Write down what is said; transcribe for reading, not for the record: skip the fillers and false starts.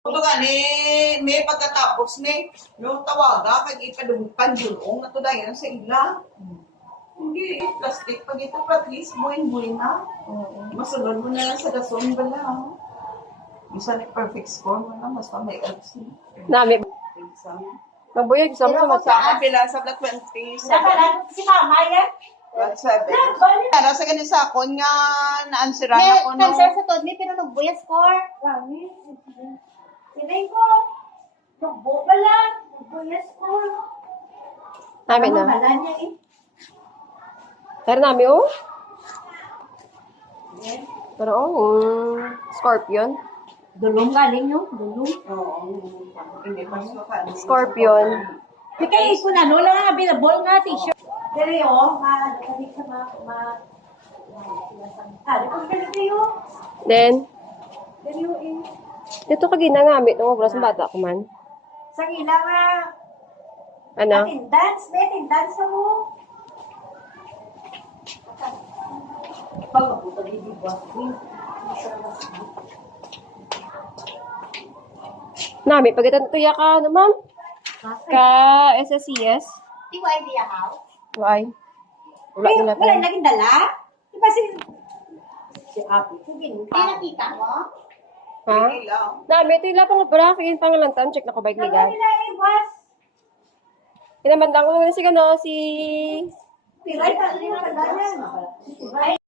Ito gani, may pagkatapos ni, yung tawaga, kag ipadumpan yun, na to dayan sa ila. Hindi, plastic. Pag ito, at least, buhin-buhin na. Masunod mo na lang sa gason ba lang. Isa ni perfect score mo na, mas may LC. Nami. Nabuyag sa mga Sa pila sa 27. Si Mama yan? 27. Pero sa ganun sa akon nga, naansira na ko no. Cancer sa Todley, pero nagbuyas score. Rami. Sinay ko. Nagbo pa lang. Nagbuyas score. Nami na. Wala niya eh. Pero nami, oh. Pero, Scorpion. Dulong galing yun. Dulong. Oo. Hindi pa siya Scorpion. Di kayo ipon ano lang ang available nga t-shirt. Pero yun, ma-balik sa di ko ganito yun. Then, Pero yun dito ka ginangamit ng obras ng bata ko man. Sa ila nga, Ano? attendance mo. Pag-abuto, hindi ba? Nami, pagkatan tuya ka, ano ma'am? Ka SSCS? Di ko idea how. Why? Wala nila Wala pa. naging dala? Di ba si Abby? Hindi nakita mo? Ha? Nami, ito yung lapang brakin, pangalantan, check na ko bike Wala ligat. nila eh, boss. Kinamandang ko si Piray, paano nila kagalan?